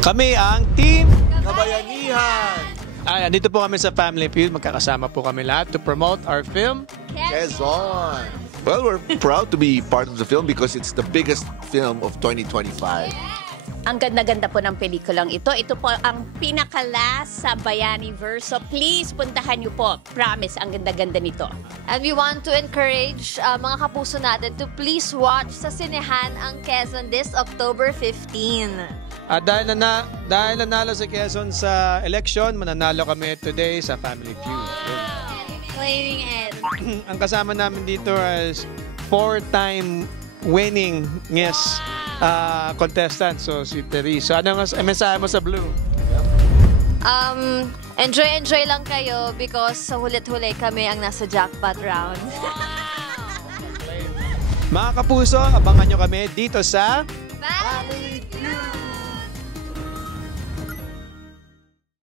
Kami ang Team Kabayanihan! Ay, andito po kami sa Family Feud. Magkakasama po kami lahat to promote our film. Quezon! Well, we're proud to be part of the film because it's the biggest film of 2025. Ang ganda-ganda po ng pelikulang ito. Ito po ang pinaka-last sa Bayaniverse. So please, puntahan niyo po. Promise, ang ganda-ganda nito. And we want to encourage mga kapuso natin to please watch sa sinehan ang Quezon this October 15. At dahil nanalo si Quezon sa election, mananalo kami today sa Family Feud. Claiming it. Ang kasama namin dito is 4-time winning contestant. So si Teresa. So ano ang mensahe mo sa Blue? Enjoy lang kayo because sa hulit-huli kami ang nasa jackpot round. Mga kapuso, abangan nyo kami dito sa Family Feud!